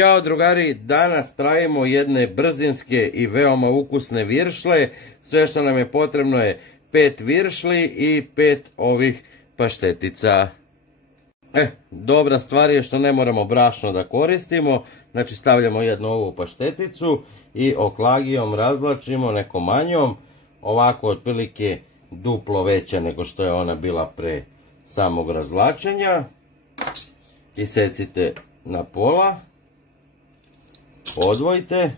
Ćao drugari, danas pravimo jedne brzinske i veoma ukusne viršle. Sve što nam je potrebno je 5 viršli i 5 ovih paštetica. Dobra stvar je što ne moramo brašno da koristimo. Znači stavljamo jednu ovu pašteticu i oklagijom razvlačimo nekom manjom. Ovako otprilike duplo veća nego što je ona bila pre samog razvlačenja. Isecite na pola. Odvojite,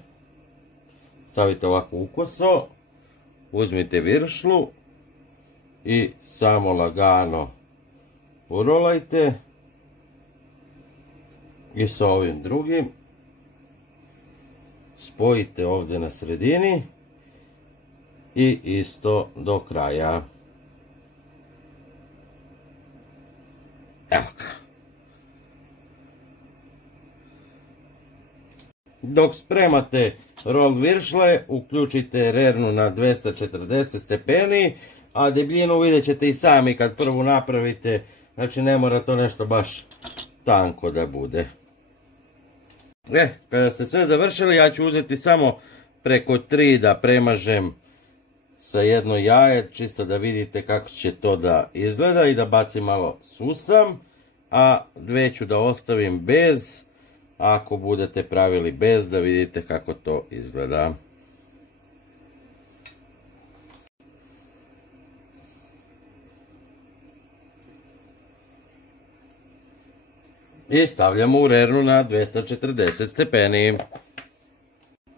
stavite ovako ukoso, uzmite viršlu i samo lagano urolajte i sa ovim drugim spojite ovdje na sredini i isto do kraja. Evo ga. Dok spremate rol viršle, uključite rernu na 240 stepeni, a debljinu vidjet ćete i sami kad prvu napravite, znači ne mora to nešto baš tanko da bude. Kada ste sve završili, ja ću uzeti samo preko 3 da premažem sa jedno jaje, čisto da vidite kako će to da izgleda i da bacim malo susam, a 2 ću da ostavim bez. Ako budete pravili bez, da vidite kako to izgleda. I stavljamo u rernu na 240 stepeni.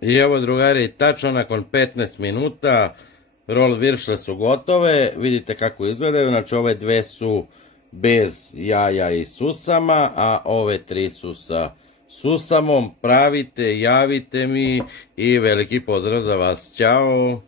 I evo drugari, tačno nakon 15 minuta rol viršle su gotove. Vidite kako izgledaju, znači ove 2 su bez jaja i susama, a ove 3 su sa susamom. Pravite, javite mi i veliki pozdrav za vas. Ćao!